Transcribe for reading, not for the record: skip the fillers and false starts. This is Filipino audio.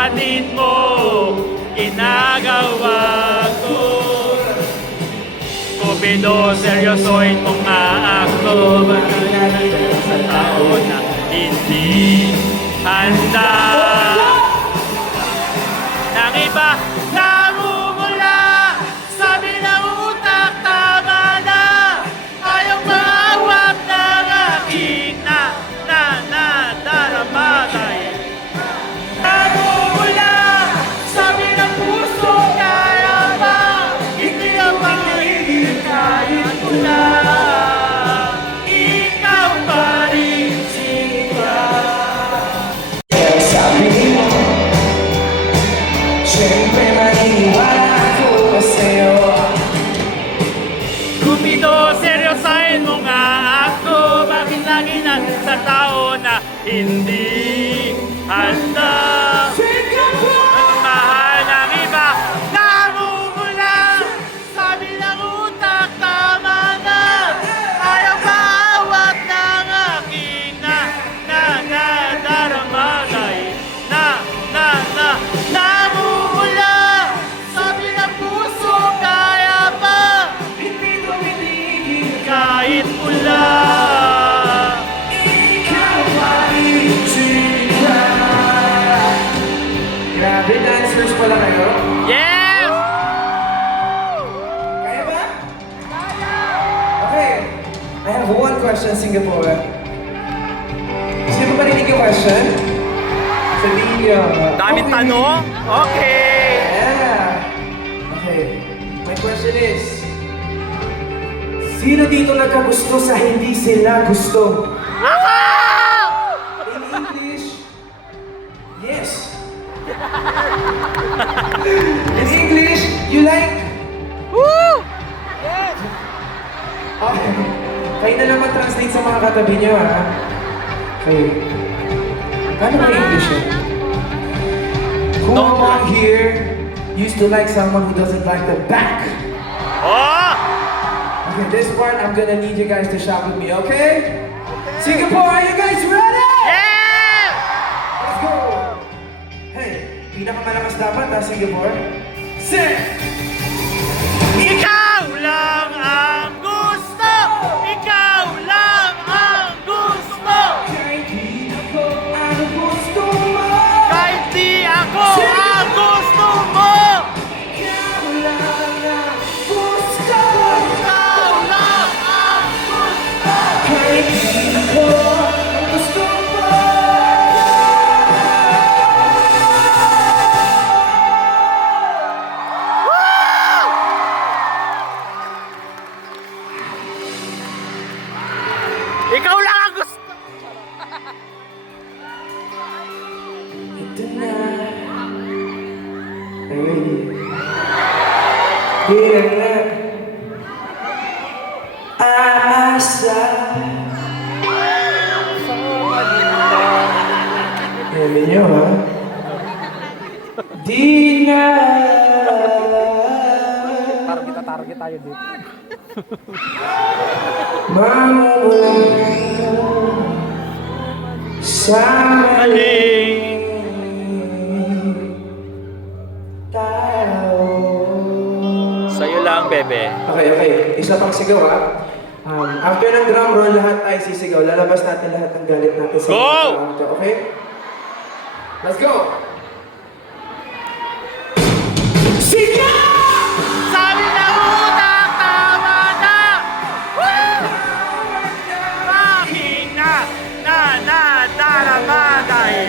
kapatid mo, ginagawa ko. Kupido, seryosoin mo nga ako. Sa tao na hindi handa. Nang iba, namumula. Sabi ng utak, tama na. Ayaw maawag ng aking daramaday. Namumula. Sabi ng puso, kaya ba? Hindi na mahigit kahit mula. Ikaw pa rin siya. Sabi mo, siyempre maniniwala ako sa'yo. Kupido, seryosahin mo nga ako. Bakit lagi na sa tao na hindi handa? Ang mahal ng iba, namumula. Sabi ng utak, tama na. Ayaw maawat ng aking daramaday. Namumula. Sabi ng puso, kaya pa. Hindi ko pinigil Kahit pula. ikaw ay siya. Grabe, dancers pala kayo. Yes! Kaya ba? Okay, I have one question, Singapore. Sino ba parinig yung question? Sabihin niyo. Daming Okay. tanong? Okay. Yeah. Okay. My question is, sino dito nagkagusto sa hindi sila gusto? Ako! In English, yes. In English, you like? Woo! Okay. Kayo na lang mag-translate sa mga katabi niyo, ha? Okay. Paano ba English yun? Who among here used to like someone who doesn't like the back? Oh! Okay, this part, I'm gonna need you guys to shout with me, okay? Singapore, are you guys ready? Yeah! Let's go! Hey, pinakamalakas dapat ha, Singapore? Sing! Ikaw lang ang gusto! Ikaw lang ang gusto! Kahit di ako ang gusto mo. Kahit di ako ang gusto mo! Ikaw lang ang gusto. Ikaw lang ang gusto! Kahit di ako ang gusto mo. Ikaw lang ang gusto! Ito na. Are you ready? Hirap na. Aasa. Yamin nyo, ha? Di na. Target tayo dito. Mamulang sa maling tao. Sa'yo lang, bebe. Okay, okay. Isa pang sigaw, ha? After ng drum roll, lahat tayo sisigaw. Lalabas natin lahat ng galit natin sa Go! mga tao nito, okay? Let's go! Sigaw! Sabi na utak, tama na! Woo! Bakit daramaday.